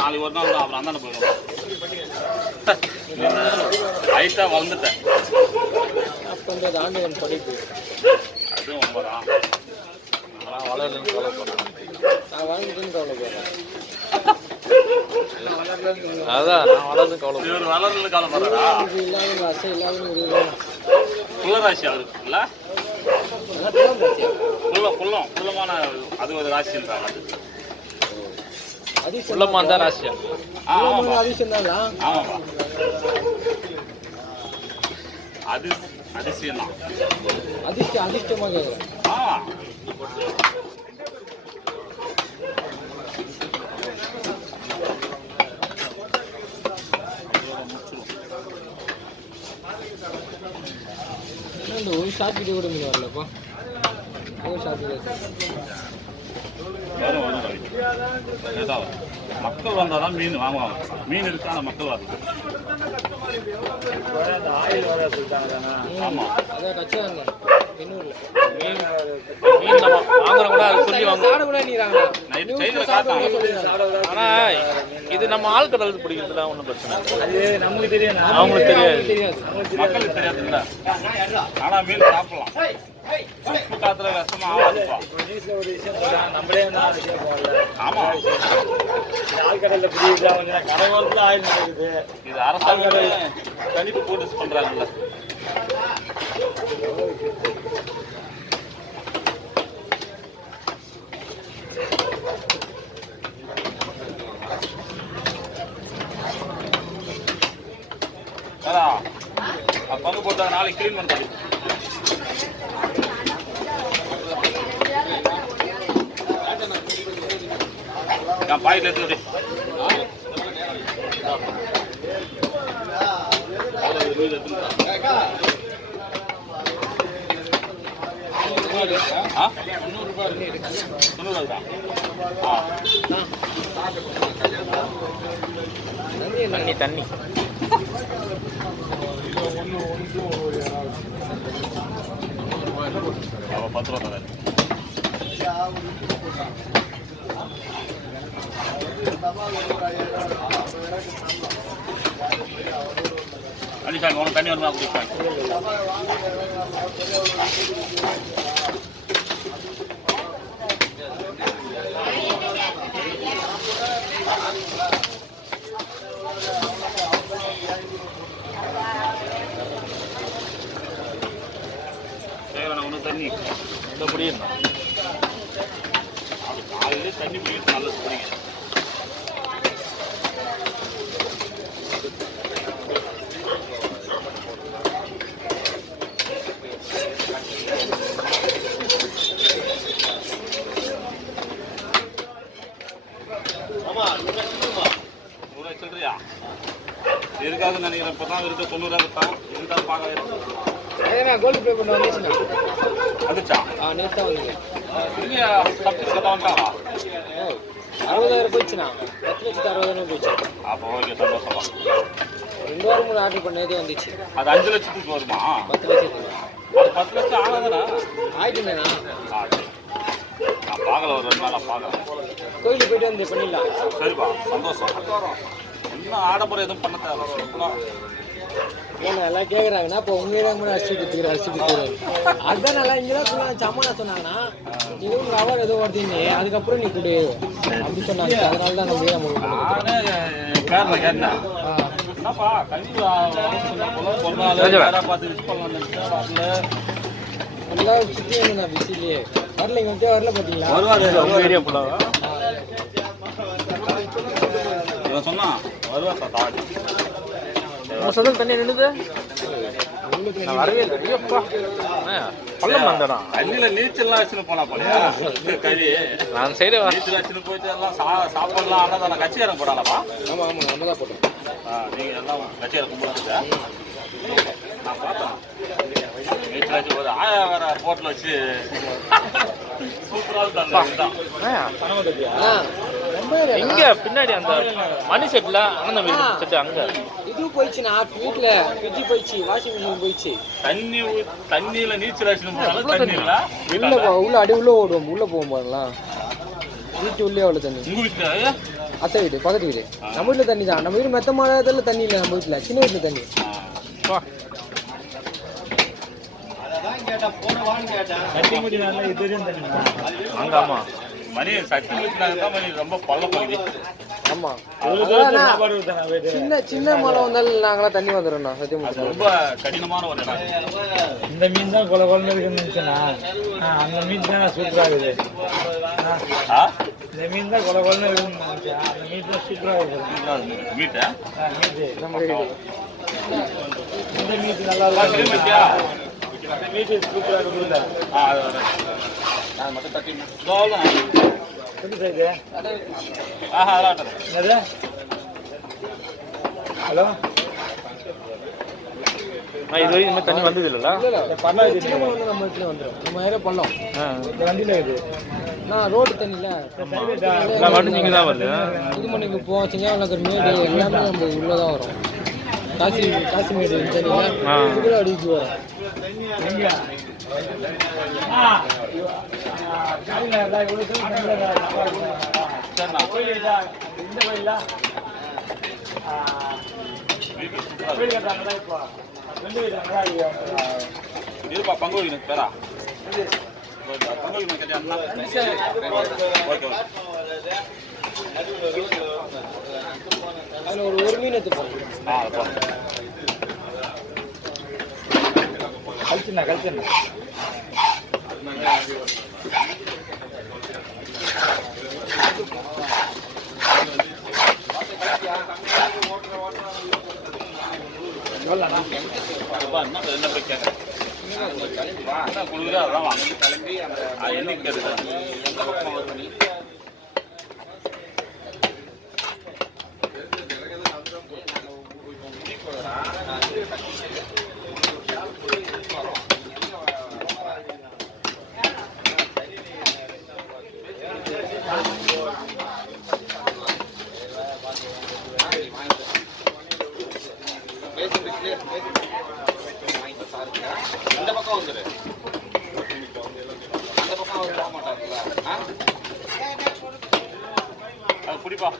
நாளைக்கு ஒரு நாள் தான் அப்புறம் அந்தாண்ட போயிடும். ஹைட்டா வளர்ந்துட்டேன். அதுவும் உண்மைதான். நான் வளரலன்னு கவலைப்படுறேன். நான் வளர்ந்துன்னு கவலைப்படுறேன். அதான் நான் வளர்ந்து கவலை. இவர் வளர்ந்து கவலைப்படுறா. குள்ளராசி அவருக்கு இல்ல, குள்ளமான அது ஒரு ராசின்றாங்க. குள்ளமா தான் ராசியா? ஆமாப்பா அதிசயம் தான். அதிர்ஷ்டமாக ஒரு சாப்பிட்டு கூட மீன் வரலப்பா. மக்கள் வந்தால் தான் மீன் வாங்குவாங்க. மீன் இருக்கா, ஆனால் மக்கள் வரல. ஆமாம், அதான் கச்சா மீன் ஆனால் இது நம்ம ஆழ்கடல் பிடிக்கிறதுல ஒன்றும் பிரச்சனை இல்லை. நமக்கு தெரியும், அவங்களுக்கு தெரியாது, மக்களுக்கு தெரியாதுல்ல. ஆனால் மீன் சாப்பிடலாம். காத்துல விஷமா ஆகுதுப்பா. ஒரு விஷயம் நம்மளே ஆமா, ஆழ்கடல்ல பிடிக்கலாம். கடவுளத்துல ஆயில் நடக்குது. இது அரசாங்கம் தனிப்பு போட்டு பண்றாங்கல்ல. பங்கு போட்டா நாளைக்கு கிளீன் பண்றது. நான் பாயில எடுத்து தண்ணி தண்ணி 10 ரூபா தரேன். அடிச்சாங்க உனக்கு தண்ணி வருமா குடிப்பாங்க. தண்ணி இந்த முடியும் காலையிலே தண்ணி பிடிக்கிறது நல்லது. பிடிக்கும் சொல்றியா? இருக்காது நினைக்கிறேன். இப்பதான் இருக்க 90 தான் இருந்தாலும் பார்க்க. கோல்டு பே பண்ண வந்துச்சுண்ணா. வந்துச்சா? நேற்று வந்துங்க. இங்கே 60,000 போயிடுச்சுண்ணா. 10,60,000 போயிடுச்சு. அப்போ ஓகே, சந்தோஷமா. 2 வாரம் கூட ஆர்டர் பண்ணதே வந்துச்சு. அது 5 லட்சத்துக்கு வருமா? 10 லட்சத்துக்கு. அது 10 லட்சம் ஆனதுண்ணா? ஆயிட்டுண்ணா. நான் பார்க்கல, ஒரு 2 நாளாக பார்க்கல. கோயிலுக்கு போயிட்டு வந்து பண்ணிடலாம். சரிப்பா, சந்தோஷம். இன்னும் ஆடம்பரம் எதுவும் பண்ண தேவை. ஏன்னா எல்லாம் கேட்குறாங்கன்னா இப்போ உண்மையிலே கூட அரிசி கொடுத்துக்கிறேன். அதுதான் நல்லா இங்கேதான் சொன்னாங்க. சம்மனா சொன்னாங்கன்னா இது ஒரு அவர் ஏதோ வருதுன்னு, அதுக்கப்புறம் நீ கொடு அப்படி சொன்னாங்க. அதனால தான் நம்ம எல்லாம் சுற்றி வந்து நான் பிஸிலேயே வரல. இங்கே வந்து வரல பார்த்தீங்களா? இவன் சொன்னா வருவா. சொந்த தண்ணி நின்றுது வரவே இல்லை. ஐயோப்பா, பள்ளம் வந்தடா. தண்ணியில நீச்சல்லாம் வச்சுன்னு போனா போலையா? கறி நான் சைடு நீச்சல் வச்சுன்னு போயிட்டு எல்லாம் சாப்பாடுலாம் அன்னதான கட்சியாரம் போடாலப்பா. ஆமா ஆமா, நம்ம தான் போட்டோம். நீங்க எல்லாம் கட்சியாரம் கும்பிடுங்க. நான் பார்த்தேன். ஆயா வேற போட்டில் வச்சு இங்க பின்னாடி அந்த மணி செட்ல ஆனந்த செட் அங்க இது போயிடுச்சுண்ணா வீட்டுல ஃப்ரிட்ஜ் போயிடுச்சு வாஷிங் மிஷின் போயிடுச்சு தண்ணியில நீச்சல் அடிச்சு உள்ள அடி உள்ள ஓடுவோம் உள்ள போவோம் பாருங்களேன் வீட்டு உள்ளே அவ்வளோ தண்ணி உங்க வீட்டுல அத்தை வீடு பக்கத்து வீடு நம்ம வீட்டுல தண்ணி தான் நம்ம வீடு மெத்த மாதத்துல தண்ணி இல்லை நம்ம வீட்டுல சின்ன வீட்டுல தண்ணி அங்க ஆமா மணி சக்தி மணி ரொம்ப பள்ள பகுதி ஆமா சின்ன சின்ன மழை வந்தாலும் நாங்களாம் தண்ணி வந்துடும்ண்ணா சத்தியம் ரொம்ப கடினமான ஒரு இடம். இந்த மீன் தான் கொலை கொலை இருக்குன்னு நினைச்சேன்னா அந்த மீன் தான் சூப்பரா இருக்குது இந்த மீன் தான் கொலை கொலை இருக்குன்னு நினைச்சேன் அந்த மீன் தான் சூப்பரா இருக்குது மீட்டா நம்ம இந்த மீன் நல்லா மீட்டியா மீட்டு சூப்பரா இருக்குல்ல மட்டும் தட்டி என்னது ஹலோ இது வரைக்கும் தண்ணி வந்தது இல்லைல்ல நம்ம வீட்டில் வந்துடும் நம்ம ஏரியா பள்ளம் வண்டியில் இது நான் ரோடு தண்ணியில் வண்டி நீங்கள் தான் வருது இது மணிக்கு போவோம் சிங்காவளக்கர் மேடு எல்லாமே நம்ம உள்ளே தான் வரும் காசிமேடு தண்ணியில் இதுக்குள்ள அடிச்சு வரும் இருப்பா பங்கு வைக்கணும் பேரா பங்கு வைக்கணும் அதில் ஒரு மீன் எடுத்துப்போம் கழிச்சுண்ணா என்ன போய் கேட்கறேன் அதான் வாங்க என்னைக்கு கேட்டுதான் எந்த பக்கம் வருது இந்த பக்கம் வந்துரு அந்த பக்கம் அவர் போக மாட்டாருல்ல அது பிடிப்பா